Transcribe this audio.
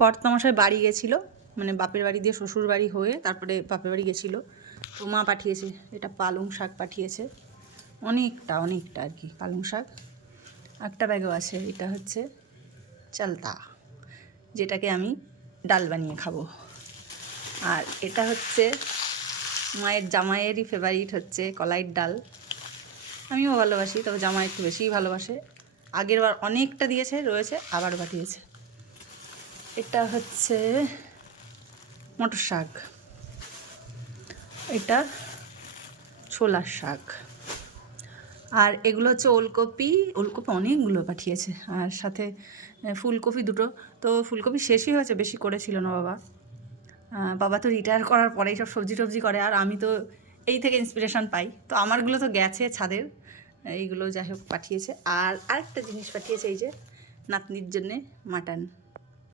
কর্তামশাই বাড়ি গেছিলো, মানে বাপের বাড়ি দিয়ে শ্বশুর বাড়ি হয়ে তারপরে বাপের বাড়ি গেছিলো, তো মা পাঠিয়েছে, এটা পালং শাক পাঠিয়েছে, অনেকটা আর কি পালং শাক। একটা ব্যাগও আছে, এটা হচ্ছে চালতা, যেটাকে আমি ডাল বানিয়ে খাবো। আর এটা হচ্ছে মায়ের জামাইয়েরই ফেভারিট, হচ্ছে কলাইয়ের ডাল। আমিও ভালোবাসি, তবে জামাই একটু বেশিই ভালোবাসে। আগের বার অনেকটা দিয়েছে, রয়েছে, আবার পাঠিয়েছে। এটা হচ্ছে মটর শাক, এটা ছোলার শাক, আর এগুলো হচ্ছে ওলকপি অনেকগুলো পাঠিয়েছে, আর সাথে ফুলকপি দুটো। তো ফুলকপি শেষই হয়েছে, বেশি করেছিল না বাবা। বাবা তো রিটায়ার করার পরেই সব সবজি টবজি করে, আর আমি তো এই থেকে ইন্সপিরেশান পাই। তো আমারগুলো তো গেছে ছাদের, এইগুলো যাই হোক পাঠিয়েছে। আর আরেকটা জিনিস পাঠিয়েছে, এই যে নাতনির জন্যে মাটন।